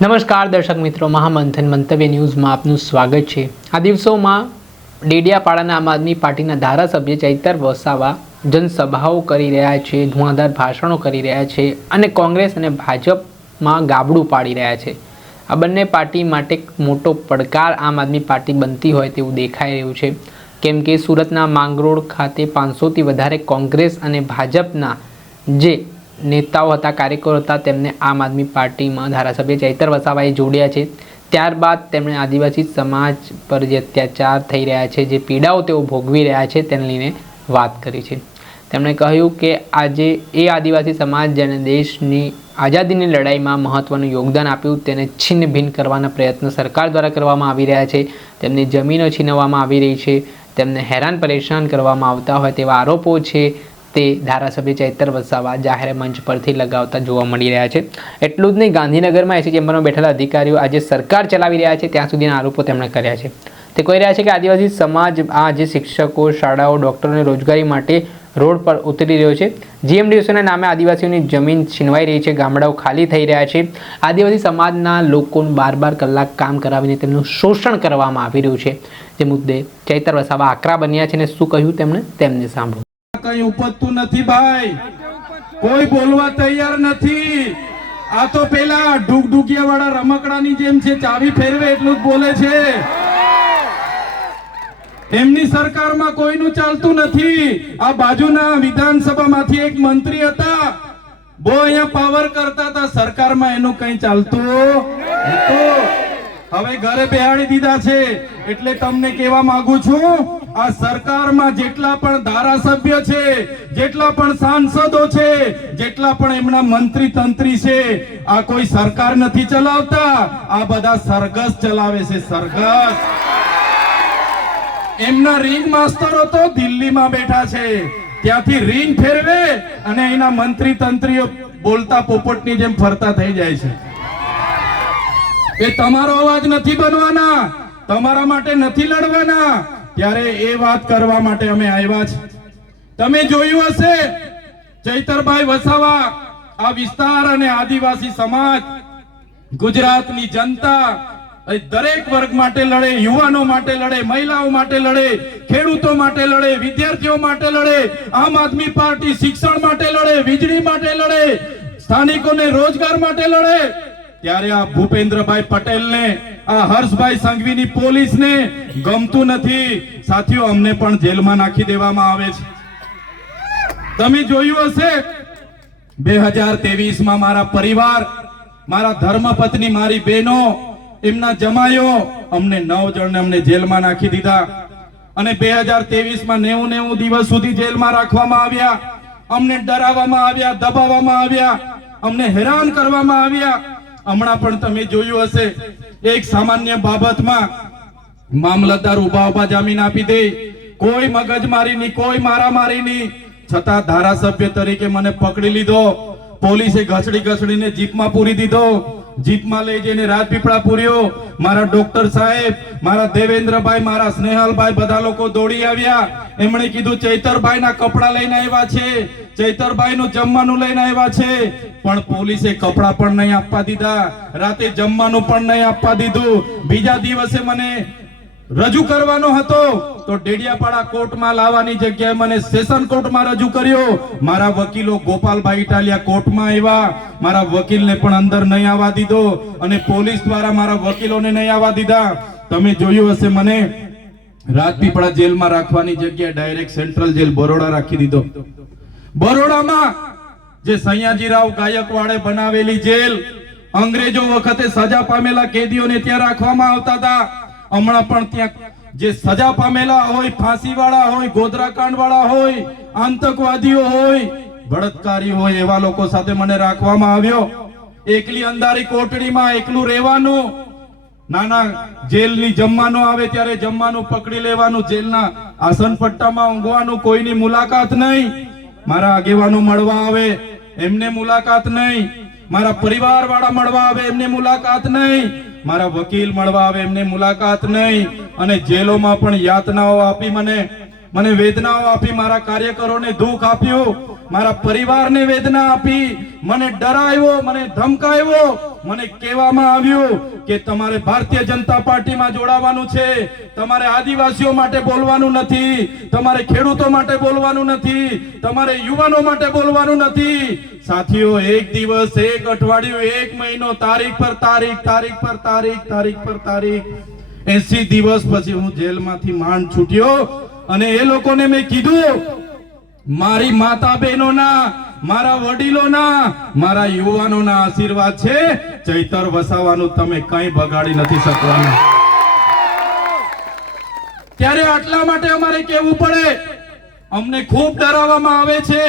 નમસ્કાર દર્શક મિત્રો, મહામંથન મંતવ્ય ન્યૂઝમાં આપનું સ્વાગત છે। આ દિવસોમાં ડેડિયાપાડાના આમ આદમી પાર્ટીના ધારાસભ્ય ચૈતર વસાવા જનસભાઓ કરી રહ્યા છે, ધુઆંધાર ભાષણો કરી રહ્યા છે અને કોંગ્રેસ અને ભાજપમાં ગાબડું પાડી રહ્યા છે। આ બંને પાર્ટી માટે મોટો પડકાર આમ આદમી પાર્ટી બનતી હોય તેવું દેખાઈ રહ્યું છે, કેમ કે સુરતના માંગરોળ ખાતે 500થી વધારે કોંગ્રેસ અને ભાજપના જે નેતાઓ હતા, કાર્યકરો હતા, તેમને આમ આદમી પાર્ટીમાં ધારાસભ્ય ચૈતર વસાવાએ જોડ્યા છે। ત્યારબાદ તેમણે આદિવાસી સમાજ પર જે અત્યાચાર થઈ રહ્યા છે, જે પીડાઓ તેઓ ભોગવી રહ્યા છે તેને લઈને વાત કરી છે। તેમણે કહ્યું કે આજે એ આદિવાસી સમાજ જેને દેશની આઝાદીની લડાઈમાં મહત્ત્વનું યોગદાન આપ્યું તેને છિન્ન ભિન્ન કરવાના પ્રયત્નો સરકાર દ્વારા કરવામાં આવી રહ્યા છે। તેમની જમીનો છીનવવામાં આવી રહી છે, તેમને હેરાન પરેશાન કરવામાં આવતા હોય તેવા આરોપો છે તે ધારાસભ્ય ચૈતર વસાવા જાહેર મંચ પરથી લગાવતા જોવા મળી રહ્યા છે। એટલું જ નહીં, ગાંધીનગરમાં એસી ચેમ્બરમાં બેઠેલા અધિકારીઓ આજે સરકાર ચલાવી રહ્યા છે ત્યાં સુધીના આરોપો તેમણે કર્યા છે। તે કહી રહ્યા છે કે આદિવાસી સમાજ આજે શિક્ષકો, શાળાઓ, ડૉક્ટરોને રોજગારી માટે રોડ પર ઉતરી રહ્યો છે। જીએમડીસીના નામે આદિવાસીઓની જમીન છીનવાઈ રહી છે, ગામડાઓ ખાલી થઈ રહ્યા છે, આદિવાસી સમાજના લોકોનું 12 કલાક કામ કરાવીને તેમનું શોષણ કરવામાં આવી રહ્યું છે। જે મુદ્દે ચૈતર વસાવા આકરા બન્યા છે અને શું કહ્યું તેમણે તેમને સાંભળો। કઈ ઉપજતું નથી ભાઈ, કોઈ બોલવા તૈયાર નથી। આ તો પેલા ઢુકઢુકિયા વાળા રમકડાની જેમ છે, ચાવી ફેરવે એટલું જ બોલે છે। એમની સરકારમાં કોઈનું ચાલતું નથી। આ બાજુના વિધાનસભામાંથી એક મંત્રી હતા, બહુ અહીંયા પાવર કરતા હતા, સરકારમાં એનું કઈ ચાલતું નહોતું। હવે ઘરે બેહાડી દીધા છે। એટલે તમને કહેવા માંગુ છું, આ સરકારમાં જેટલા પણ ધારાસભ્ય છે, જેટલા પણ સાંસદો છે, જેટલા પણ એમના મંત્રી તંત્રી છે, આ કોઈ સરકાર નથી ચલાવતા, આ બધા સરઘસ ચલાવે છે, સરઘસ। એમના રિંગ માસ્ટરો તો દિલ્હીમાં બેઠા છે, ત્યાંથી રિંગ ફેરવે અને એના મંત્રી તંત્રીઓ બોલતા પોપટની જેમ ફરતા થઈ જાય છે। એ તમારો અવાજ નથી બનવાના, તમારા માટે નથી લડવાના, ત્યારે એ વાત કરવા માટે અમે આવ્યા છે। તમે જોયું હશે, ચૈતરભાઈ વસાવા આ વિસ્તાર અને આદિવાસી સમાજ, ગુજરાતની જનતા દરેક વર્ગ માટે લડે, યુવાનો માટે લડે, મહિલાઓ માટે લડે, ખેડૂતો માટે લડે, વિદ્યાર્થીઓ માટે લડે, આમ આદમી પાર્ટી શિક્ષણ માટે લડે, વીજળી માટે લડે, સ્થાનિકોને રોજગાર માટે લડે। ત્યારે આ ભૂપેન્દ્રભાઈ પટેલને, આ હર્ષભાઈ સંઘવીની પોલીસને ગમતું નથી। સાથીઓ, અમને પણ જેલમાં નાખી દેવામાં આવે છે। તમે જોયું હશે 2023માં મારા પરિવાર, મારા ધર્મપત્ની, મારી બહેનો, એમના જમાયો, અમને 9 જણને અમને જેલમાં નાખી દીધા અને 2023માં 90 દિવસ સુધી જેલમાં રાખવામાં આવ્યા। અમને ડરાવવામાં આવ્યા, દબાવવામાં આવ્યા, અમને હેરાન કરવામાં આવ્યા। હમણાં પણ તમે જોયું હશે, એક સામાન્ય બાબતમાં મામલતદાર ઉભા જામીન આપી દે, કોઈ મગજમારીની, કોઈ મારામારીની, છતાં ધારાસભ્ય તરીકે મને પકડી લીધો। પોલીસે ઘસડીને જીપમાં પૂરી દીધો, જીપમાં લઈ જઈને રાજપીપળા પૂર્યો। મારા ડોક્ટર સાહેબ, મારા દેવેન્દ્રભાઈ, મારા સ્નેહલભાઈ, બધા લોકો દોડી આવ્યા। એમણે કીધું ચૈતરભાઈના કપડા લઈને આવ્યા છે, ચૈતરભાઈનું જમવાનું લઈને આવ્યા છે, પણ પોલીસે કપડા પણ નહીં આપવા દીધા, રાતે જમવાનું પણ નહીં આપવા દીધું। બીજા દિવસે મને રજૂ કરવાનો હતો તો ડેડિયાપાડા કોર્ટમાં લાવવાની જગ્યાએ મને સેશન કોર્ટમાં રજૂ કર્યો। મારા વકીલો ગોપાલભાઈ ઇટાલિયા કોર્ટમાં આવ્યા, મારા વકીલને પણ અંદર નહીં આવવા દીધો અને પોલીસ દ્વારા મારા વકીલોને નહીં આવવા દીધા। તમે જોયું હશે, મને રાજપીપળા જેલમાં રાખવાની જગ્યાએ ડાયરેક્ટ સેન્ટ્રલ જેલ બરોડા રાખી દીધો। બરોડામાં જે સયાજીરાવ ગાયકવાડે બનાવેલી જેલ, અંગ્રેજો વખતે સજા પામેલા કેદીઓને ત્યાં રાખવામાં આવતા હતા। હમણાં પણ ત્યાં જે સજા પામેલા હોય, ફાંસીવાળા હોય, ગોધરાકાંડ વાળા હોય, આતંકવાદીઓ હોય, બળાત્કારી હોય, એવા લોકો સાથે મને રાખવામાં આવ્યો। એકલી અંધારી કોટડીમાં એકલું રહેવાનું, નાના જેલની જમવાનું આવે ત્યારે જમવાનું પકડી લેવાનું, જેલના આસન પટ્ટામાં ઊંઘવાનું, કોઈની મુલાકાત નહીં। મારા આગેવાનો મળવા આવે, એમને મુલાકાત નહીં। મારા પરિવાર વાળા મળવા આવે, એમને મુલાકાત નહીં। મારા વકીલ મળવા આવે, એમને મુલાકાત નહીં। અને જેલોમાં પણ યાતનાઓ આપી, મને વેદનાઓ આપી, મારા કાર્યકરોને દુઃખ આપ્યું। મારા પરિવારને વેદના આપી, મને ડરાવ્યો, મને ધમકાવ્યો, મને કહેવામાં આવ્યું કે તમારે ભારતીય જનતા પાર્ટીમાં જોડાવાનું છે, તમારે આદિવાસીઓ માટે બોલવાનું નથી, તમારે ખેડૂતો માટે બોલવાનું નથી, તમારે યુવાનો માટે બોલવાનું નથી. સાથીઓ, એક દિવસ, એક અઠવાડિયું, એક મહિનો, તારીખ પર તારીખ, તારીખ પર તારીખ, તારીખ પર તારીખ, 80 દિવસ પછી હું જેલમાંથી માંડ છૂટ્યો. અને એ લોકોને મેં કીધું, મારી માતા બહેનોના, મારા વડીલોના, મારા યુવાનોના આશીર્વાદ છે, ચૈતર વસાવાનું તમે કંઈ બગાડી નથી શકવાના. ત્યારે આટલા માટે અમારે કહેવું પડે. અમને ખૂબ ડરાવવામાં આવે છે,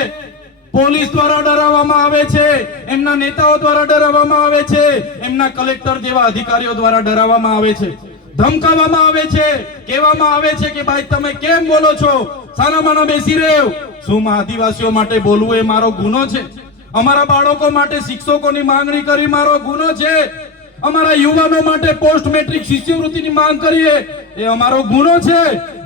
પોલીસ દ્વારા ડરાવવામાં આવે છે, એમના નેતાઓ દ્વારા ડરાવવામાં આવે છે, એમના કલેક્ટર જેવા અધિકારીઓ દ્વારા ડરાવવામાં આવે છે, ધમકાવવામાં આવે છે, કહેવામાં આવે છે કે ભાઈ તમે કેમ બોલો છો, સાનામાના બેસી રહ્યો. શું આદિવાસીઓ માટે બોલવું એ મારો ગુનો છે? અમારા બાળકો માટે શિક્ષકોની માંગણી કરી મારો ગુનો છે? અમારા યુવાનો માટે પોસ્ટ મેટ્રિક શિષ્યવૃત્તિની માંગ કરીએ એ અમારો ગુનો છે?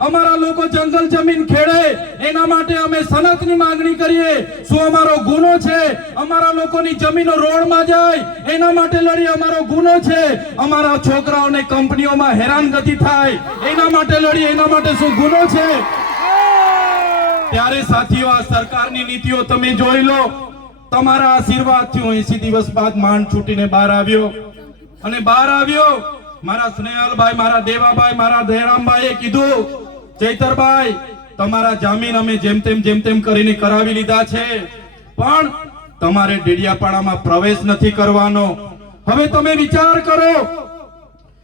અમારા લોકો જંગલ જમીન ખેડે એના માટે અમે સનદની માંગણી કરીએ, શું અમારો ગુનો છે? અમારા લોકોની જમીનો રોડમાં જાય એના માટે લડી અમારો ગુનો છે? અમારા છોકરાઓને કંપનીઓમાં હેરાનગતિ થાય એના માટે લડી એના માટે શું ગુનો છે? ત્યારે સાથીઓ, આ સરકારની નીતિઓ તમે જોઈ લો. તમારા આશીર્વાદથી હું 80 દિવસ બાદ માંડ છૂટીને બહાર આવ્યો. અને બહાર આવ્યો, મારા સ્નેહલભાઈ, મારા દેવાભાઈ, મારા દહેરામભાઈએ કીધું, ચૈતરભાઈ તમારા જામીન અમે જેમ તેમ કરીને કરાવી લીધા છે, પણ તમારે ડેડિયાપાડામાં પ્રવેશ નથી કરવાનો. હવે તમે વિચાર કરો,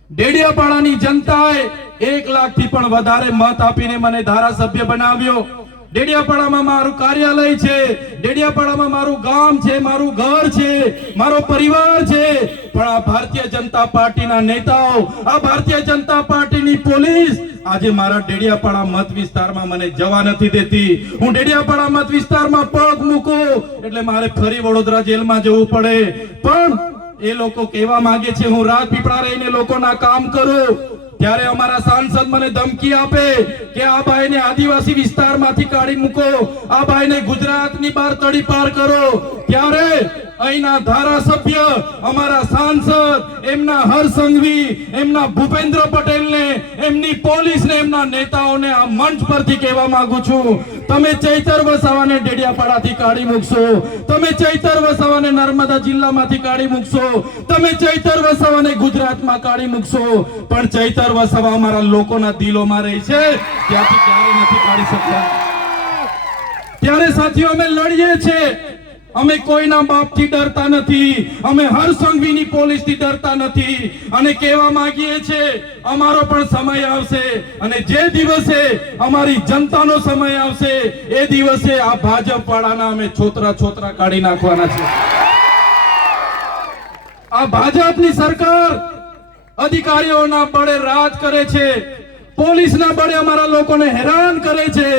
ડેડિયાપાડાની જનતાએ 1 લાખથી પણ વધારે મત આપીને મને ધારાસભ્ય બનાવ્યો. ડેડિયાપાડામાં મારું કાર્યાલય છે, ડેડિયાપાડામાં મારું ગામ છે, મારું ઘર છે, મારો પરિવાર છે. પણ આ ભારતીય જનતા પાર્ટીના નેતાઓ, આ ભારતીય જનતા પાર્ટીની પોલીસ આજે મારા ડેડિયાપાડા મત વિસ્તારમાં મને જવા નથી દેતી. હું ડેડિયાપાડા મત વિસ્તારમાં પગ મૂકું એટલે મારે ફરી વડોદરા જેલમાં જવું પડે. પણ એ લોકો કહેવા માંગે છે હું રાજપીપળા રહીને લોકોના કામ કરું. ત્યારે અમારા સાંસદ મને ધમકી આપે કે આ ભાઈને આદિવાસી વિસ્તારમાંથી કાઢી મૂકો, આ ભાઈને ગુજરાતની બહાર તડીપાર કરો. ત્યારે અહીંના ધારાસભ્ય, અમારા સાંસદ, એમના હરસંઘવી, એમના ભૂપેન્દ્ર પટેલને, એમની પોલીસને, એમના નેતાઓને આ મંચ પરથી કહેવા માંગુ છું, તમે ચૈતર વસાવાને ડેડિયાપાડાથી કાઢી મૂકશો, તમે ચૈતર વસાવાને નર્મદા જિલ્લામાંથી કાઢી મૂકશો, તમે ચૈતર વસાવાને ગુજરાતમાં કાઢી મૂકશો, પણ ચૈતર વસાવા અમારા લોકોના દિલોમાં રહી છે, ત્યાંથી ક્યારે નથી કાઢી શકતા. ત્યારે સાથીઓ, અમે લડીએ છીએ. અમે કોઈના બાપથી ડરતા નથી, અમે હરસંઘવીની પોલીસથી ડરતા નથી. અને કહેવા માંગીએ છીએ, અમારો પણ સમય આવશે, અને જે દિવસે અમારી જનતાનો સમય આવશે એ દિવસે આ ભાજપ વાળાના અમે છોતરા કાઢી નાખવાના છે. આ ભાજપની સરકાર અધિકારીઓના બળે રાજ કરે છે, પોલીસના બળે અમારા લોકોને હેરાન કરે છે.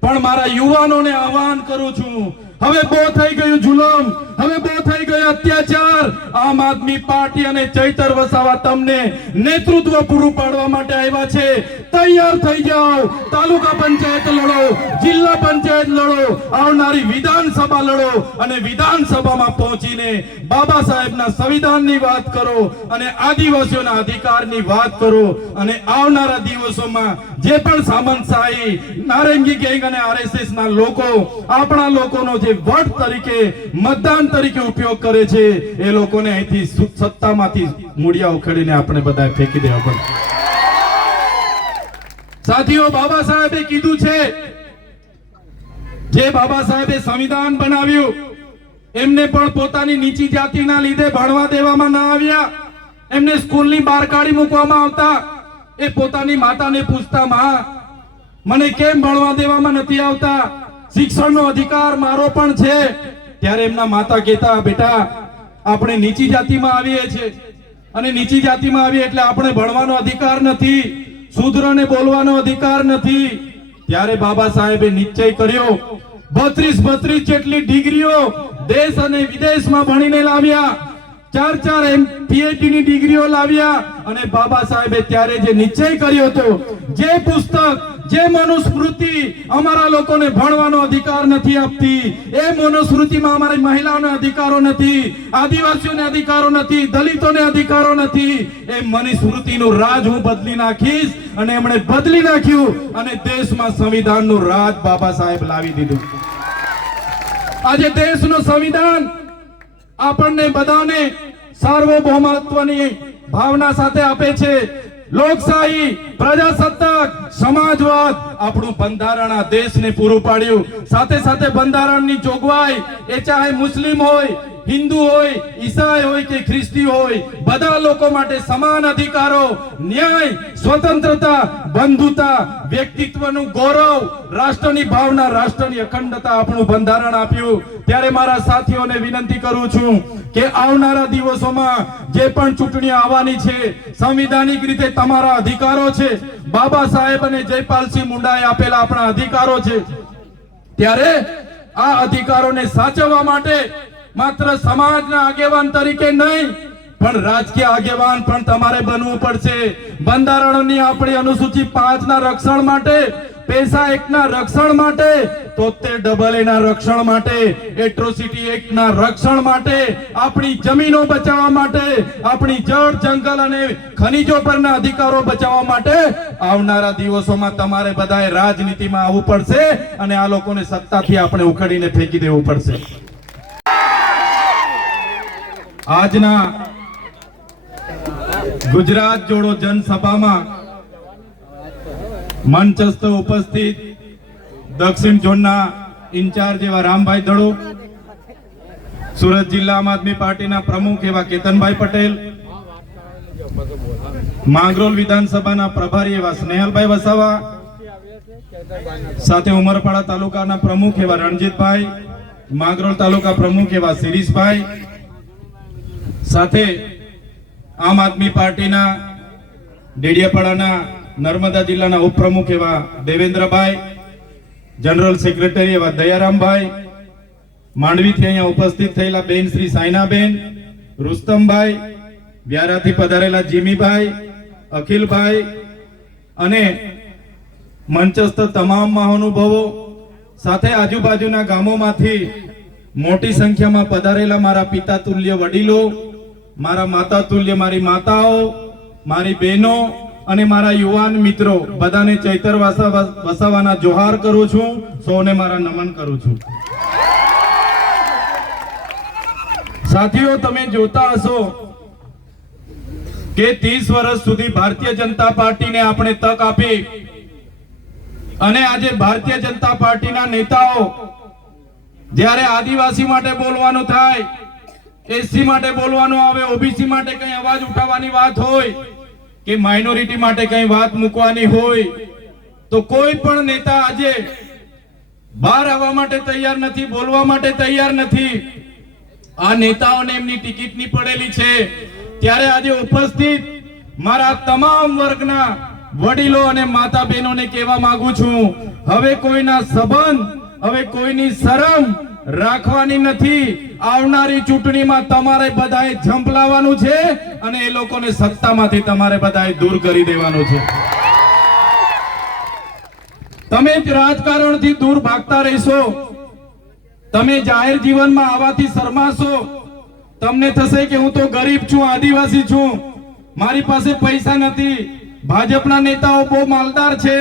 પણ મારા યુવાનોને આહવાન કરું છું, હવે બહુ થઈ ગયું જુલમ, હવે બહુ થઈ ગયો અત્યાચાર. આમ આદમી પાર્ટી અને ચૈતર વસાવા તમને નેતૃત્વ પૂરું પાડવા માટે આવ્યા છે. તૈયાર થઈ જાઓ. તાલુકા પંચાયત લડો, જિલ્લા પંચાયત લડો, આવનારી વિધાનસભા લડો, અને વિધાનસભામાં પહોંચીને બાબા સાહેબના સંવિધાનની વાત કરો અને આદિવાસીઓના અધિકારની વાત કરો. અને આવનારા દિવસોમાં જે પણ સામંતશાહી, નારંગી ગેંગ અને આરએસએસ ના લોકો આપણા લોકોનો જે વોટ તરીકે, મતદાન તરીકે ઉપયોગ કરે છે, એ લોકોને અહીંથી સત્તામાંથી મૂળિયા ઉખેડીને આપણે બધા ફેંકી દેવા પડે. સાથીઓ, બાબા સાહેબે કીધું છે, જે બાબા સાહેબે સંવિધાન બનાવ્યું એમને પણ પોતાની નીચી જાતિના લીધે ભણવા દેવામાં ના આવ્યા, એમને સ્કૂલની બહાર કાઢી મૂકવામાં આવતા. એ પોતાની માતાને પૂછતા, માં મને કેમ ભણવા દેવામાં નથી આવતા, શિક્ષણનો અધિકાર મારો પણ છે. ત્યારે એમના માતા કહેતા, બેટા આપણે નીચી જાતિમાં આવીએ છીએ, અને નીચી જાતિમાં આવીએ એટલે આપણે ભણવાનો અધિકાર નથી, શૂદ્રને બોલવાનો અધિકાર નથી. ત્યારે બાબા સાહેબે નિશ્ચય કર્યો, 32 જેટલી ડિગ્રીઓ દેશ અને વિદેશમાં ભણીને લાવ્યા, 4 PhD ની ડિગ્રીઓ લાવ્યા. અને બાબા સાહેબે ત્યારે જે નિશ્ચય કર્યો હતો, જે પુસ્તક જે મનુસ્મૃતિ અમારા લોકોને ભણવાનો અધિકાર નથી આપતી, એ મનુસ્મૃતિમાં અમારી મહિલાઓને અધિકારો નથી, આદિવાસીઓને અધિકારો નથી, દલિતોને અધિકારો નથી, એ મનુસ્મૃતિનું રાજ હું બદલી નાખીશ. અને એમણે બદલી નાખ્યું અને દેશમાં સંવિધાનનું રાજ બાબા સાહેબ લાવી દીધું. આજે દેશનું સંવિધાન આપણને બધાને સાર્વભૌમત્વની ભાવના સાથે આપે છે. લોકશાહી, પ્રજાસત્તાક, સમાજવાદ આપણું બંધારણ આ દેશને પૂરું પાડ્યું. સાથે સાથે બંધારણની જોગવાઈ એ ચાહે મુસ્લિમ હોય, હિન્દુ હોય, ઈસાઈ હોય કે ખ્રિસ્તી હોય, બધા લોકો માટે સમાન અધિકારો, ન્યાય, સ્વતંત્રતા, બંધુતા, વ્યક્તિત્વનું ગૌરવ, રાષ્ટ્રની ભાવના, રાષ્ટ્રની અખંડતા આપણું બંધારણ આપ્યું. ત્યારે મારા સાથીઓને વિનંતી કરું છું કે આવનારા દિવસોમાં જે પણ ચૂંટણીઓ આવવાની છે, સંવિધાનિક રીતે તમારા અધિકારો છે, બાબા સાહેબ અને જયપાલસિંહ મુંડાએ આપેલા આપણા અધિકારો છે. ત્યારે આ અધિકારોને સાચવવા માટે માત્ર સમાજના આગેવાન તરીકે નહીં પણ રાજકીય આગેવાન પણ તમારે બનવું પડશે. બંધારણની આપણી અનુસૂચિ 5 ના રક્ષણ માટે, પૈસા એક્ટના રક્ષણ માટે, 73AA ના રક્ષણ માટે, એટ્રોસિટી એક્ટના રક્ષણ માટે, આપણી જમીનો બચાવવા માટે, આપણી જળ, જંગલ અને ખનીજો પરના અધિકારો બચાવવા માટે આવનારા દિવસોમાં તમારે બધાએ રાજનીતિમાં આવવું પડશે અને આ લોકોને સત્તાથી આપણે ઉખેડીને ફેંકી દેવું પડશે. આજના ગુજરાત જોડો જનસભામાં મંચસ્થ ઉપસ્થિત દક્ષિણ ઝોનના ઇન્ચાર્જ એવા રામભાઈ દડો, સુરત જિલ્લા આમ આદમી પાર્ટીના પ્રમુખ એવા કેતનભાઈ પટેલ, માંગરોળ વિધાનસભાના પ્રભારી એવા સ્નેહલભાઈ વસાવા, સાથે ઉમરપાડા તાલુકાના પ્રમુખ એવા રણજીતભાઈ, માંગરોળ તાલુકા પ્રમુખ એવા શિરીષભાઈ, સાથે આમ આદમી પાર્ટીના ડેડિયાપાડાના નર્મદા જિલ્લાના ઉપપ્રમુખ એવા દેવેન્દ્રભાઈ, જનરલ સેક્રેટરી એવા દયારામભાઈ, માંડવીથી અહીંયા ઉપસ્થિત થયેલા બેન શ્રી સાયનાબેન, રુસ્તમભાઈ, વ્યારાથી પધારેલા જીમીભાઈ, અખિલભાઈ અને મંચસ્થ તમામ મહાનુભાવો, સાથે આજુબાજુના ગામોમાંથી મોટી સંખ્યામાં પધારેલા મારા પિતા તુલ્ય વડીલો, મારા માતા તુલ્ય મારી માતાઓ, મારી બહેનો અને મારા યુવાન મિત્રો, બધાને ચૈતર વસાવાના જોહાર કરું છું. સૌને મારા નમન કરું છું. સાથીઓ, તમે જોતા હશો કે 30 વર્ષ સુધી ભારતીય જનતા પાર્ટીને આપણે તક આપી અને આજે ભારતીય જનતા પાર્ટીના નેતાઓ જ્યારે આદિવાસી માટે બોલવાનું થાય, એસસી માટે બોલવાનું આવે, ઓબીસી માટે કઈ અવાજ ઉઠાવવાની વાત હોય કે માઇનોરિટી માટે કઈ વાત મૂકવાની હોય તો કોઈ પણ નેતા આજે બહાર આવવા માટે તૈયાર નથી, બોલવા માટે તૈયાર નથી. આ નેતાઓને એમની ટિકિટની પડેલી છે. ત્યારે આજે ઉપસ્થિત મારા તમામ વર્ગના વડીલો અને માતા બહેનોને કહેવા માંગુ છું, હવે કોઈના સંબંધ, હવે કોઈની શરમ રાખવાની નથી. આવનારી ચૂંટણીમાં તમારે બધાએ ઝંપલાવવાનું છે અને એ લોકોને સત્તામાંથી તમારે બધાએ દૂર કરી દેવાનું છે. તમે જ રાજકારણથી દૂર ભાગતા રહેશો, તમે જાહેર જીવનમાં આવવાથી શરમાશો. તમને થશે કે હું તો ગરીબ છું, આદિવાસી છું, મારી પાસે પૈસા નથી, ભાજપના નેતાઓ બહુ માલદાર છે,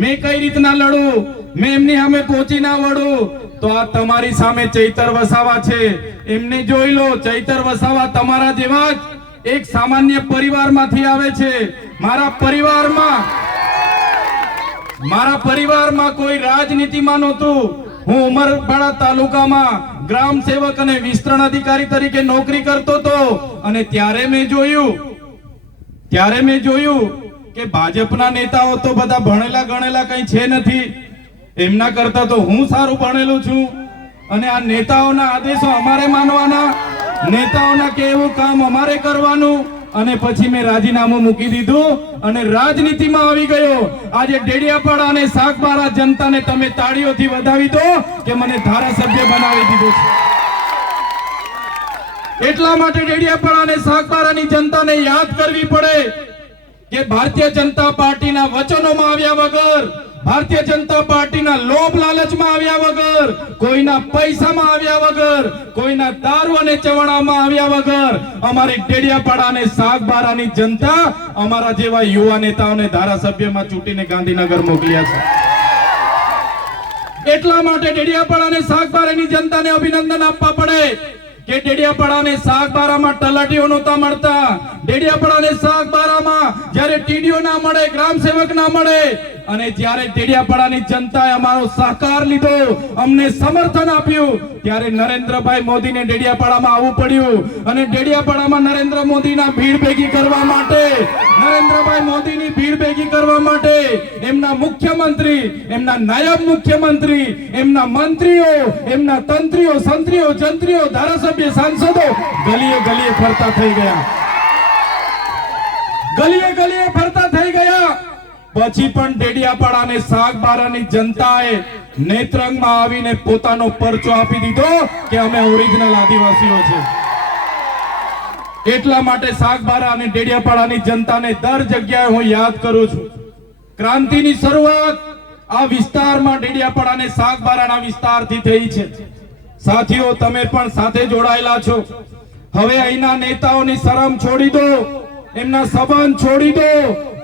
મેં કઈ રીતના લડું, મેં એમની સામે પહોંચી ના વળું. તો આ તમારી સામે ચૈતર વસાવા છે, એમને જોઈ લો. ચૈતર વસાવા તમારા જેવા જ એક સામાન્ય પરિવારમાંથી આવે છે. મારા પરિવારમાં કોઈ રાજનીતિમાં નહોતું. હું ઉમરપાડા તાલુકામાં ગ્રામ સેવક અને વિસ્તરણ અધિકારી તરીકે નોકરી કરતો હતો અને ત્યારે મેં જોયું કે ભાજપના નેતાઓ તો બધા ભણેલા ગણેલા કઈ છે નથી, એમના કરતા તો હું સારું ભણેલું છું અને આ નેતાઓના આદેશો અમારે માનવાના, નેતાઓના કહેવું કામ અમારે કરવાનું. અને પછી મેં રાજીનામું મૂકી દીધું અને રાજનીતિમાં આવી ગયો. આજે ડેડિયાપાડા અને સાગબારા જનતાને તમે તાળીઓથી વધાવી દો કે મને ધારાસભ્ય બનાવી દીધો છે. એટલા માટે ડેડિયાપાડા અને સાગબારાની જનતાને યાદ કરવી પડે કે ભારતીય જનતા પાર્ટીના વચનોમાં આવ્યા વગર, ભારતીય જનતા પાર્ટીના લોભ લાલચમાં આવ્યા વગર, કોઈના પૈસામાં આવ્યા વગર, કોઈના દારૂ અને ચવાણામાં આવ્યા વગર અમારી ડેડિયાપાડા અને સાગબારાની જનતા અમારા જેવા યુવા નેતાઓને ધારાસભ્યમાં ચૂંટીને ગાંધીનગર મોકલ્યા છે. એટલા માટે ડેડિયાપાડા અને સાગબારાની જનતાને અભિનંદન આપવા પડે કે ડેડિયાપાડા અને સાગબારામાં તલાટીઓ નહોતા મળતા. ડેડિયાપાડા અને સાગબારામાં જ્યારે ટીડીઓ ના મળે, ગ્રામ સેવક ના મળે, અને જ્યારે ડેડિયાપાડાની જનતાએ અમારો સહકાર લીધો, અમને સમર્થન આપ્યું, ત્યારે નરેન્દ્રભાઈ મોદીને ડેડિયાપાડામાં આવવું પડ્યું. અને ડેડિયાપાડામાં નરેન્દ્ર મોદીના ભીડ ભેગી કરવા માટે, નરેન્દ્રભાઈ મોદીની ભીડ ભેગી કરવા માટે એમના મુખ્યમંત્રી, એમના નાયબ મુખ્યમંત્રી, એમના મંત્રીઓ, એમના તંત્રીઓ, સંત્રીઓ, જંત્રીઓ, ધારાસભ્ય, સાંસદો ગલીએ ગલીએ ફરતા થઈ ગયા. ગલીએ ગલીએ ફરતા થઈ ગયા. પછી પણ ડેડિયાપાડા અને સાગબારાની જનતાએ નેત્રંગમાં આવીને પોતાનો પરચો આપી દીધો કે અમે ઓરિજિનલ આદિવાસીઓ છે. એટલા માટે સાગબારા અને ડેડિયાપાડાની જનતાને દર જગ્યાએ હું યાદ કરું છું. ક્રાંતિની શરૂઆત આ વિસ્તારમાં ડેડિયાપાડા અને સાગબારાના વિસ્તારથી થઈ છે. સાથીઓ, તમે પણ સાથે જોડાયેલા છો. હવે અહીંના નેતાઓની શરમ છોડી દો, એમના સંબંધ છોડી દો,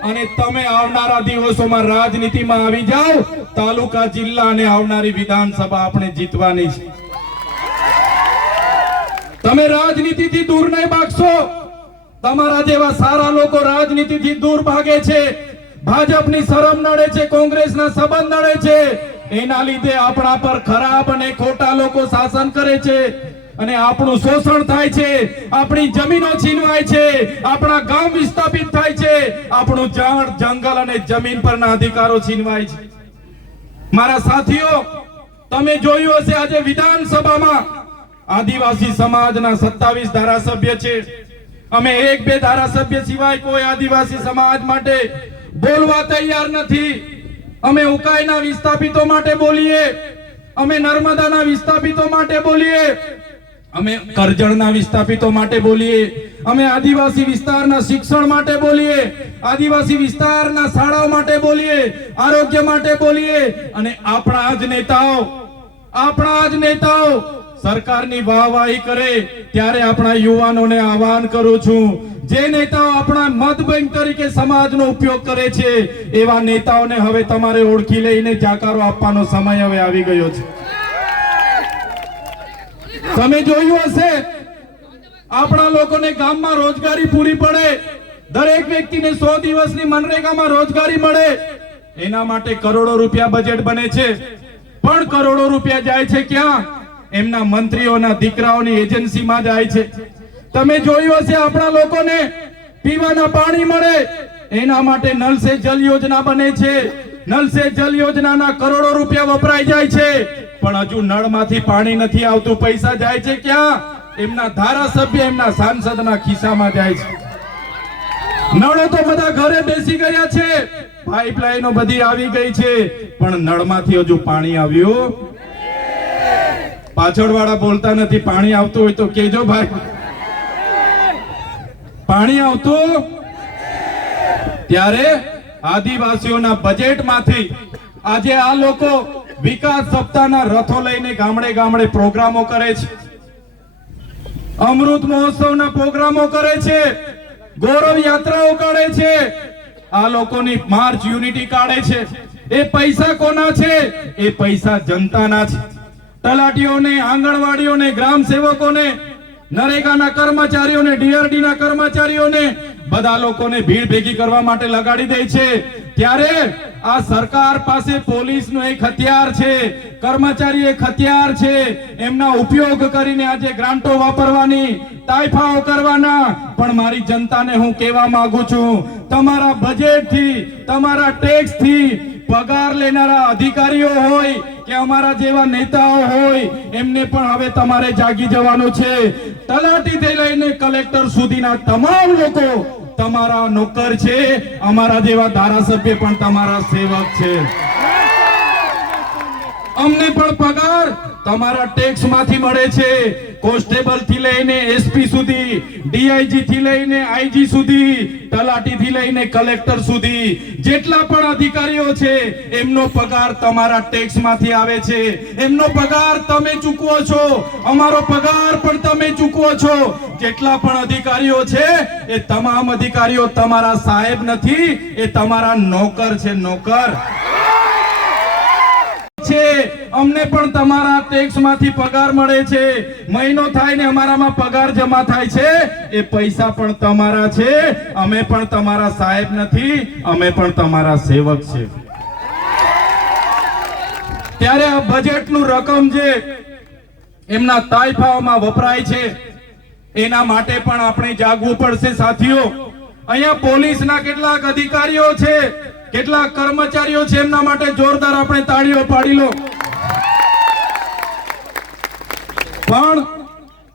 અને તમે આવનારા દિવસોમાં રાજનીતિમાં આવી જાઓ. તાલુકા, જિલ્લા અને આવનારી વિધાનસભા આપણે જીતવાની છે. તમે રાજનીતિથી દૂર નહીં ભાગશો. તમારા જેવા સારા લોકો રાજનીતિથી દૂર ભાગે છે. ભાજપની શરમ નડે છે, કોંગ્રેસના સંબંધ નડે છે, એના લીધે આપણા પર ખરાબ અને ખોટા લોકો શાસન કરે છે અને આપણું શોષણ થાય છે, આપણી જમીનો છીનવાય છે, આપણા ગામ વિસ્થાપિત થાય છે, આપણું ઝાડ, જંગલ અને જમીન પરના અધિકારો છીનવાય છે. મારા સાથીઓ, તમે જોયું હશે આજે વિધાનસભામાં આદિવાસી સમાજના 27 ધારાસભ્ય છે. અમે 1-2 ધારાસભ્ય સિવાય કોઈ આદિવાસી સમાજ માટે બોલવા તૈયાર નથી. અમે ઉકાઈના વિસ્થાપિતો માટે બોલીએ, અમે નર્મદાના વિસ્થાપિતો માટે બોલીએ, અમે કરજણના વિસ્થાપિતો માટે બોલીએ, અમે આદિવાસી વિસ્તારના શિક્ષણ માટે બોલીએ, આદિવાસી વિસ્તારના શાળાઓ માટે બોલીએ, આરોગ્ય માટે બોલીએ. અને આપણા જ નેતાઓ સરકારની વાહવાહી કરે ત્યારે આપણા યુવાનોને આહવાન કરું છું, જે નેતાઓ આપણા મત બેંક તરીકે સમાજનો ઉપયોગ કરે છે એવા નેતાઓને હવે તમારે ઓળખી લઈને જાકારો આપવાનો સમય હવે આવી ગયો છે. તમે જોયું હશે, આપણા લોકોને ગામમાં રોજગારી પૂરી પડે, દરેક વ્યક્તિને 100 દિવસની મનરેગામાં રોજગારી મળે, એના માટે કરોડો રૂપિયા બજેટ બને છે. પણ કરોડો રૂપિયા જાય છે ક્યાં? એમના મંત્રીઓના દીકરાઓની એજન્સીમાં જાય છે. તમે જોયું હશે, આપણા લોકોને પીવાના પાણી મળે એના માટે નલ સે જલ યોજના બને છે. નલ સે જલ યોજનાના કરોડો રૂપિયા વપરાઈ જાય છે, પણ હજુ નળમાંથી પાણી નથી આવતું. પૈસા જાય છે ક્યાં? એમના ધારાસભ્ય, એમના સાંસદના ખિસ્સામાં જાય છે. નળો તો બધા ઘરે બેસી ગયા છે, પાઇપલાઈનો બધી આવી ગઈ છે, પણ નળમાંથી હજુ પાણી આવ્યું. પાછળવાળા બોલતા નથી. પાણી આવતું હોય તો કેજો ભાઈ. પાણી આવતું. ત્યારે આદિવાસીઓના બજેટમાંથી આજે આ લોકો વિકાસ સપ્તાહના રથો લઈને ગામડે ગામડે પ્રોગ્રામો કરે છે, અમૃત મહોત્સવના પ્રોગ્રામો કરે છે, ગૌરવ યાત્રાઓ કાઢે છે, આ લોકોની માર્ચ યુનિટી કાઢે છે. એ પૈસા કોના છે? એ પૈસા જનતાના છે. તલાટીઓને, આંગણવાડીઓને, ગ્રામ સેવકોને, નરેગાના કર્મચારીઓને, ડીઆરડીના કર્મચારીઓને, બધા લોકોને ભીડ ભેગી કરવા માટે લગાડી દે છે. ત્યારે આ સરકાર પાસે પોલીસનો એક હથિયાર છે, કર્મચારી એક હથિયાર છે. એમના ઉપયોગ કરીને આજે ગ્રાન્ટો વાપરવાની, તાઇફાઓ કરવાના. પણ મારી જનતાને હું કહેવા માંગુ છું, તમારા બજેટથી, તમારા ટેક્સથી પગાર લેનારા અધિકારીઓ હોય કે અમારા જેવા નેતાઓ હોય, એમને પણ હવે તમારે જાગી જવાનું છે. તલાટીથી લઈને કલેક્ટર સુધીના તમામ લોકો તમારા નોકર છે. અમારા જેવા ધારાસભ્ય પણ તમારા સેવક છે. અમને પણ પગાર તમારા ટેક્સ માંથી મળે છે. કોન્સ્ટેબલ થી લઈને એસપી સુધી, ડીઆઈજી થી લઈને આઈજી સુધી, તલાટી થી લઈને કલેક્ટર સુધી જેટલા પણ અધિકારીઓ છે એમનો પગાર તમારા ટેક્સ માંથી આવે છે. એમનો પગાર તમે ચૂકવો છો, અમારો પગાર પણ તમે ચૂકવો છો. જેટલા પણ અધિકારીઓ છે એ તમામ અધિકારીઓ તમારા સાહેબ નથી, એ તમારા નોકર છે, નોકર છે. અમને પણ તમારા ટેક્સ માંથી પગાર મળે છે. મહિનો થાય ને અમારામાં પગાર જમા થાય છે, એ પૈસા પણ તમારા છે. અમે પણ તમારા સાહેબ નથી, અમે પણ તમારા સેવક છે. ત્યારે આ બજેટનું રકમ જે એમના તાઇફાઓમાં વપરાય છે એના માટે પણ આપણે જાગવું પડશે સાથીઓ. અહીંયા પોલીસના કેટલાક અધિકારીઓ છે, કેટલાક કર્મચારીઓ છે, એમના માટે જોરદાર આપણે તાળીઓ પાડી લો. પણ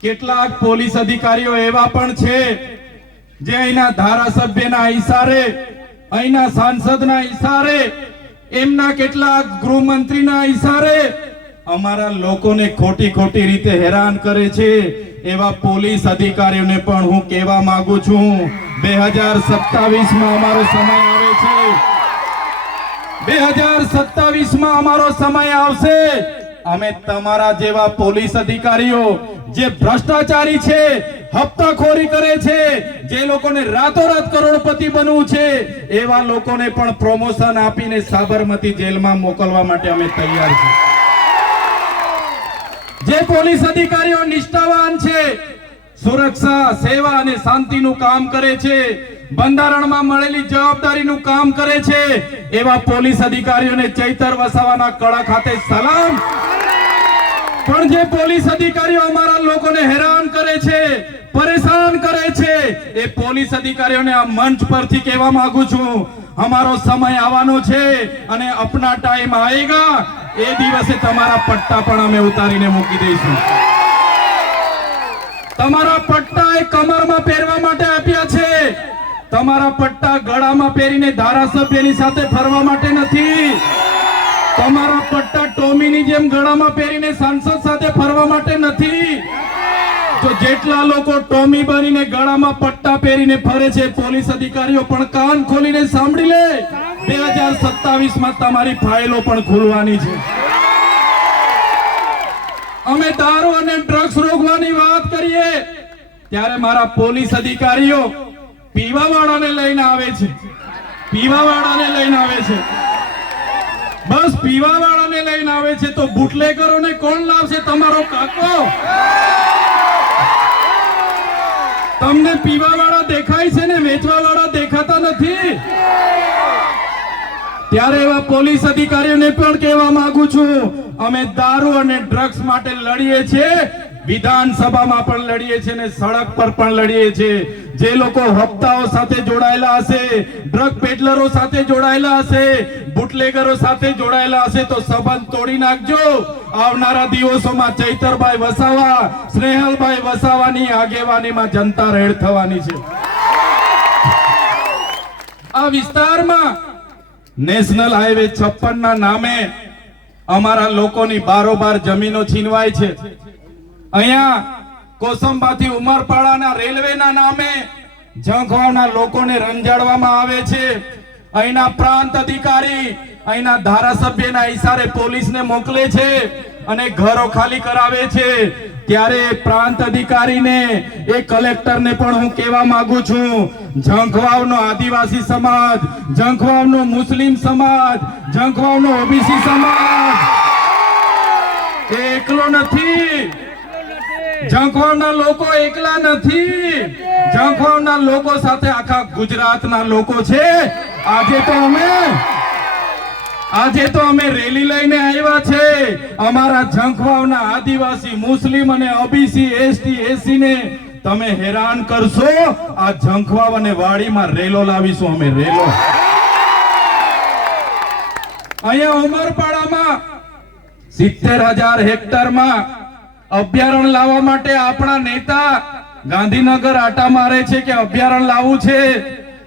કેટલાક પોલીસ અધિકારીઓ એવા પણ છે જે અહીંના ધારાસભ્યના ઈશારે, અહીંના સાંસદના ઈશારે, એમના કેટલાક ગૃહમંત્રીના ઈશારે અમારા લોકોને ખોટી ખોટી રીતે હેરાન કરે છે. એવા પોલીસ અધિકારીઓને પણ હું કહેવા માંગુ છું, 2027માં અમારો સમય આવે છે. 2027માં અમારો સમય આવશે. અમે તમારા જેવા પોલીસ અધિકારીઓ જે ભ્રષ્ટાચારી છે, હપ્તાખોરી કરે છે, જે લોકોને રાતોરાત કરોડપતિ બનવું છે, એવા લોકોને પણ પ્રમોશન આપીને સાબરમતી જેલમાં મોકલવા માટે અમે તૈયાર છીએ. જે પોલીસ અધિકારીઓ નિષ્ઠાવાન છે, સુરક્ષા, સેવા અને શાંતિનું કામ કરે છે, બંધારણમાં મળેલી જવાબદારીનું કામ કરે છે, એવા પોલીસ અધિકારીઓને ચૈતર વસાવાના કડક હાથે સલામ. પણ જે પોલીસ અધિકારીઓ અમારા લોકોને હેરાન કરે છે, પરેશાન કરે છે, એ પોલીસ અધિકારીઓને આ મંચ પરથી કહેવા માંગુ છું, અમારો સમય આવવાનો છે અને અપના ટાઈમ આएगा, એ દિવસે તમારા પટ્ટા પણ અમે ઉતારીને મૂકી દઈશું. તમારા પટ્ટા એ કમરમાં પહેરવા માટે આપ્યા છે, તમારા પટ્ટા ગળામાં પહેરીને ધારાસભ્યની સાથે ફરવા માટે નથી. તમારા પટ્ટા ટોમીની જેમ ગળામાં પહેરીને સાંસદ સાથે ફરવા માટે નથી. જો જેટલા લોકો ટોમી બનીને ગળામાં પટ્ટા પહેરીને ફરે છે, પોલીસ અધિકારીઓ પણ કાન ખોલીને સાંભળી લે, 2027માં તમારી ફાઇલો પણ ખુલવાની છે. અમે દારૂ અને ડ્રગ્સ રોકવાની વાત કરીએ ત્યારે મારા પોલીસ અધિકારીઓ પીવાવાળાને લઈને આવે છે, પીવાવાળાને લઈને આવે છે. બસ પીવાવાળાને લઈને આવે છે તો બુટલેગરોને કોણ લાવશે? તમારો કાકો. તમને પીવાવાળા દેખાય છે ને વેચવાવાળા દેખાતા નથી. ત્યારે એવા પોલીસ અધિકારીઓને પણ કહેવા માંગુ છું, અમે દારૂ અને ડ્રગ્સ માટે લડીએ છીએ, વિધાનસભામાં પણ લડીએ છીએ અને સડક પર પણ લડીએ છીએ. જે લોકો હપ્તાઓ સાથે જોડાયેલા હશે, ડ્રગ પેડલરો સાથે જોડાયેલા હશે, બુટલેગરો સાથે જોડાયેલા હશે તો સંબંધ તોડી નાખજો. આવનારા દિવસોમાં ચૈતરભાઈ વસાવા, સ્નેહલભાઈ વસાવાની આગેવાનીમાં જનતા રેડ થવાની છે. આ વિસ્તારમાં નેશનલ હાઈવે 56 ના નામે અમારા લોકોની બારોબાર જમીનો છીનવાય છે. અહીંયા કોસંબાથી ઉમરપાડાના રેલવેના નામે ઝંખવાના લોકોને રંજાડવામાં આવે છે. અહીંના પ્રાંત અધિકારી અહીંના ધારાસભ્યના ઈશારે પોલીસને મોકલે છે અને ઘરો ખાલી કરાવે છે. ત્યારે પ્રાંત અધિકારીને, એ કલેક્ટરને પણ હું કહેવા માંગુ છું, ઝંખવાવનો આદિવાસી સમાજ, ઝંખવાવનો મુસ્લિમ સમાજ, ઝંખવાવનો ઓબીસી સમાજ એ એકલો નથી. ઝંખવાવના લોકો એકલા નથી. ઝંખવાવના લોકો સાથે આખા ગુજરાતના લોકો છે. આજે તો અમે રેલી લઈને આવ્યા છે. અમારા ઝંખવાવના આદિવાસી, મુસ્લિમ અને ઓબીસી, એસટી, એસી ને તમે હેરાન કરશો, આ ઝંખવાવ અને વાડીમાં રેલો લાવીશું અમે, રેલો. અહીંયા ઉમરપાડામાં 70,000 હેક્ટરમાં અભયારણ્ય લાવવા માટે આપણા નેતા ગાંધીનગર આટા મારે છે કે અભયારણ્ય લાવવું છે.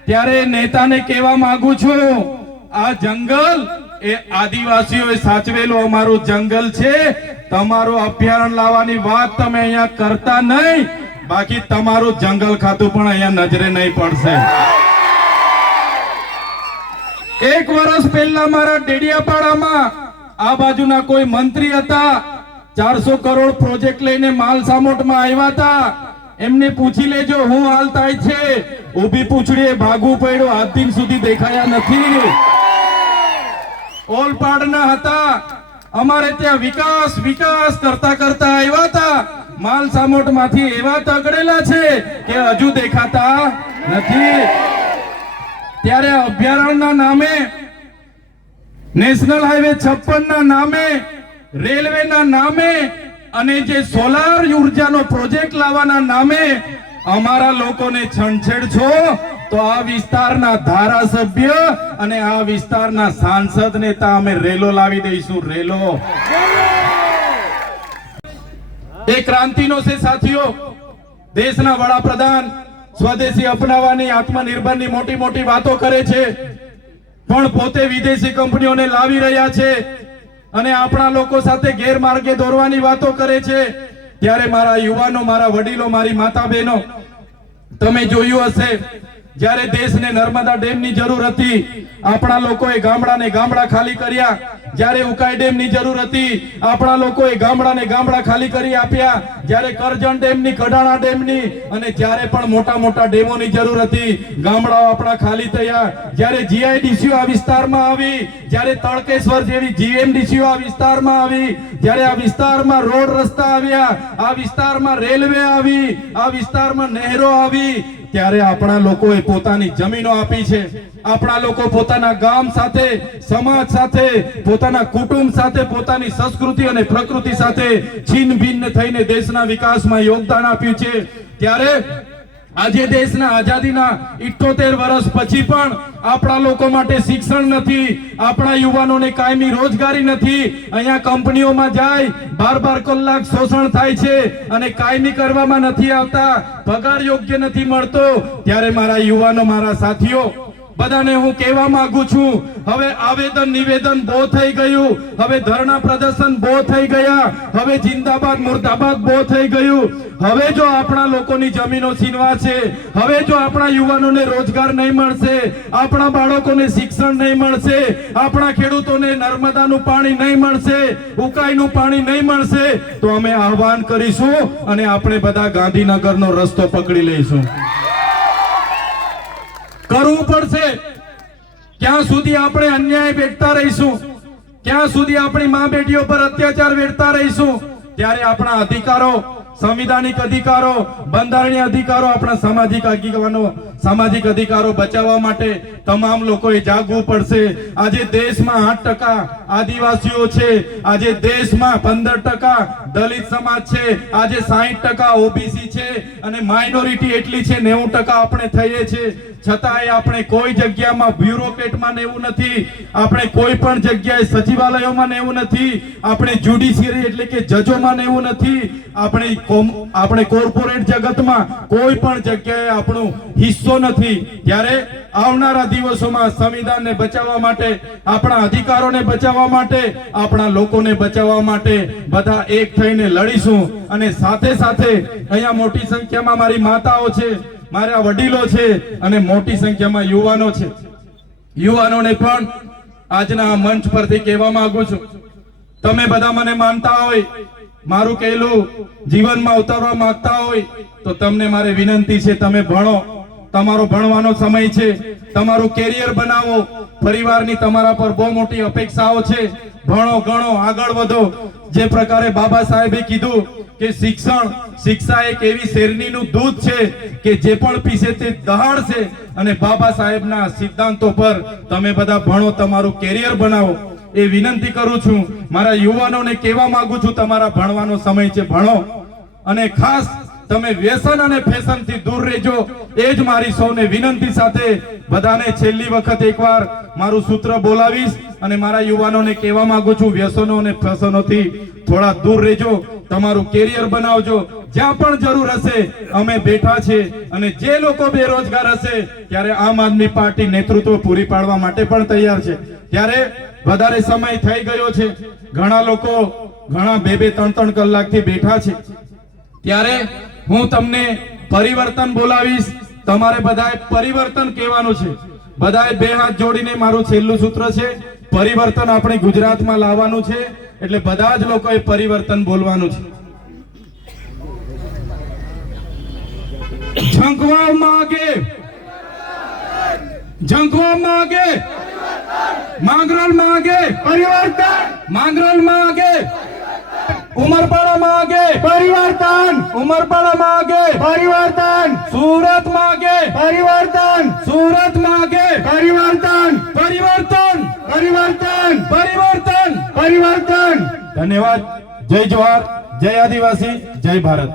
ત્યારે નેતાને કહેવા માંગુ છું, આ જંગલ એ આદિવાસીઓએ સાચવેલું અમારું જંગલ છે. તમારું અભયારણ્ય લાવવાની વાત તમે અહીંયા કરતા નહીં, બાકી તમારું જંગલ ખાતું પણ અહીંયા નજરે નહીં પડશે. એક વર્ષ પહેલા મારા ડેડિયાપાડામાં આ બાજુના કોઈ મંત્રી હતા, 400 કરોડ પ્રોજેક્ટ લઈને માલ સામોટમાં આવ્યા હતા. એમને પૂછી લેજો હું હાલ થાય છે. ઊભી પૂછડીએ ભાગવું પડ્યું, આજ દિન સુધી દેખાયા નથી. ઓલપાડના હતા, અમારે ત્યાં વિકાસ વિકાસ કરતા કરતા આવ્યા હતા. માલ સામોટમાંથી એવા તગડેલા છે કે હજુ દેખાતા નથી. ત્યારે અભયારણ્યના નામે, નેશનલ હાઈવે 56 ના નામે, રેલવેના નામે અને જે સોલાર ઉર્જાનો પ્રોજેક્ટ લાવવાના નામે અમારા લોકોને છંછેડ છો, તો આ વિસ્તારના ધારાસભ્ય અને આ વિસ્તારના સાંસદ નેતા અમે રેલો લાવી દઈશું. રેલો એ ક્રાંતિનો છે સાથીઓ. દેશના વડાપ્રધાન સ્વદેશી અપનાવવાની, આત્મનિર્ભરની મોટી મોટી વાતો કરે છે, પણ પોતે વિદેશી કંપનીઓને લાવી રહ્યા છે અને આપણા લોકો સાથે ગેરમાર્ગે દોરવાની વાતો કરે છે. ત્યારે મારા યુવાનો, મારા વડીલો, મારી માતા બહેનો, તમે જોયું હશે જ્યારે દેશને નર્મદા ડેમની જરૂર હતી, આપણા લોકોએ ગામડાને ગામડા ખાલી કર્યા. જ્યારે ઉકાઈ ડેમની જરૂર હતી, આપણા લોકોએ ગામડાને ગામડા ખાલી કરી આપ્યા. જ્યારે કરજણ ડેમની, કડાણા ડેમની અને જ્યારે પણ મોટા મોટા ડેમોની જરૂર હતી, ગામડાઓ આપણા ખાલી થયા. જ્યારે જીઆઈડીસીઓ આ વિસ્તારમાં આવી, જ્યારે તળકેશ્વર જેવી જીએમડીસીઓ આ વિસ્તારમાં આવી, જ્યારે આ વિસ્તારમાં રોડ રસ્તા આવ્યા, આ વિસ્તારમાં રેલવે આવી, આ વિસ્તારમાં નહેરો આવી, ત્યારે આપણા લોકોએ પોતાની જમીનો આપી છે. આપણા લોકો પોતાના ગામ સાથે, સમાજ સાથે, પોતાના કુટુંબ સાથે, પોતાની સંસ્કૃતિ અને પ્રકૃતિ સાથે છિન્ન ભિન્ન થઈને દેશના વિકાસમાં યોગદાન આપ્યું છે. ત્યારે આજે દેશના આઝાદીના 78 વર્ષ પછી પણ આપણા લોકો માટે શિક્ષણ નથી, આપણા યુવાનોને કાયમી રોજગારી નથી. અહીંયા કંપનીઓમાં જાય, 12 કલાક શોષણ થાય છે અને કાયમી કરવામાં નથી આવતા, પગાર યોગ્ય નથી મળતો. ત્યારે મારા યુવાનો, મારા સાથીઓ, બધાને હું કહેવા માંગુ છું, હવે આવેદન નિવેદન બહુ થઈ ગયું, હવે ધરણા પ્રદર્શન બહુ થઈ ગયા, હવે જિંદાબાદ મુર્દાબાદ બહુ થઈ ગયું. હવે જો આપણા લોકોની જમીનો છીનવાશે, હવે જો આપણા યુવાનોને રોજગાર નહીં મળશે, આપણા બાળકોને શિક્ષણ નહીં મળશે, આપણા ખેડૂતોને નર્મદાનું પાણી નહીં મળશે, ઉકાઈનું પાણી નહીં મળશે, તો અમે આહવાન કરીશું અને આપણે બધા ગાંધીનગરનો રસ્તો પકડી લઈશું. કરવું પડશે. ક્યાં સુધી આપણે અન્યાય વેઠતા રહીશું, ક્યાં સુધી આપણી મા બેટીઓ પર અત્યાચાર વેઠતા રહીશું? ત્યારે આપણા અધિકારો, સંવિધાનિક અધિકારો, બંધારણીય અધિકારો, આપણા સામાજિક અધિકારો બચાવવા માટે તમામ લોકોએ જાગવું પડશે. આજે દેશમાં 8% આદિવાસીઓ છે, આજે દેશમાં 15% દલિત સમાજ છે, આજે 60% ઓબીસી છે અને માઇનોરિટી એટલી છે 90% આપણે થઈએ છે. છતાંય આપણે કોઈ જગ્યામાં બ્યુરોક્રેટમાં નેવું નથી, આપણે કોઈ પણ જગ્યાએ સચિવાલયોમાં નેવું નથી, આપણે જ્યુડિશિયરી એટલે કે જજોમાં નેવું નથી, આપણે કોર્પોરેટ જગતમાં કોઈ પણ જગ્યાએ આપણો હિસ્સો નથી. ત્યારે આવનારા દિવસોમાં સંવિધાનને બચાવવા માટે, આપણા અધિકારોને બચાવવા માટે, આપણા લોકોને બચાવવા માટે બધા એક થઈને લડીશું. અને સાથે સાથે અહીંયા મોટી સંખ્યામાં મારી માતાઓ છે, મારા વડીલો છે અને મોટી સંખ્યામાં યુવાનો છે. યુવાનોને પણ આજના મંચ પરથી કહેવા માંગુ છું, તમે બધા મને માનતા હોય, મારું કહેલું જીવનમાં ઉતારવા માંગતા હોય, તો તમને મારે વિનંતી છે, તમે ભણો. તમારો ભણવાનો સમય છે, તમારું કેરિયર બનાવો. પરિવારની તમારા પર બહુ મોટી અપેક્ષાઓ છે. ભણો, ગણો, આગળ વધો. જે પ્રકારે બાબા સાહેબે કીધું કે શિક્ષા એક એવી શેરણીનું દૂધ છે કે જે પણ પીશે તે દહાડશે. અને બાબા સાહેબના સિદ્ધાંતો પર તમે બધા ભણો, તમારું કેરિયર બનાવો, એ વિનંતી કરું છું. મારા યુવાનોને કહેવા માંગુ છું, તમારા ભણવાનો સમય છે, ભણો. અને ખાસ તમે વ્યસન અને ફેશન થી દૂર રહેજો, એ જ મારી સૌને વિનંતી સાથે બધાને છેલ્લી વખત એકવાર મારું સૂત્ર બોલાવીશ અને મારા યુવાનોને કહેવા માંગુ છું, વ્યસનો અને ફેશનોથી થોડા દૂર રહેજો, તમારું કેરિયર બનાવજો, જ્યાં પણ જરૂર હશે અમે બેઠા છે, અને જે લોકો બેરોજગાર હશે ત્યારે આમ આદમી પાર્ટી નેતૃત્વ પૂરી પાડવા માટે પણ તૈયાર છે. ત્યારે વધારે સમય થઈ ગયો છે, ઘણા લોકો ઘણા 2-3 કલાકથી બેઠા છે, ત્યારે હું તમને પરિવર્તન બોલાવીશ. તમારે બધાએ પરિવર્તન કહેવાનું છે. બધાએ 2 હાથ જોડીને મારું છેલ્લું સૂત્ર છે, પરિવર્તન આપણે ગુજરાતમાં લાવવાનું છે, એટલે બધા જ લોકોએ પરિવર્તન બોલવાનું છે. ઝંખવા માંગે, ઝંખવા માંગે, માંગરોળ માંગે પરિવર્તન, માંગરોળ માંગે ઉમરપાડા માંગે પરિવર્તન, ઉમરપાડા માંગે પરિવર્તન, સુરત માંગે પરિવર્તન, સુરત માંગે પરિવર્તન, પરિવર્તન, પરિવર્તન, પરિવર્તન, પરિવર્તન. ધન્યવાદ. જય જવાહર, જય આદિવાસી, જય ભારત.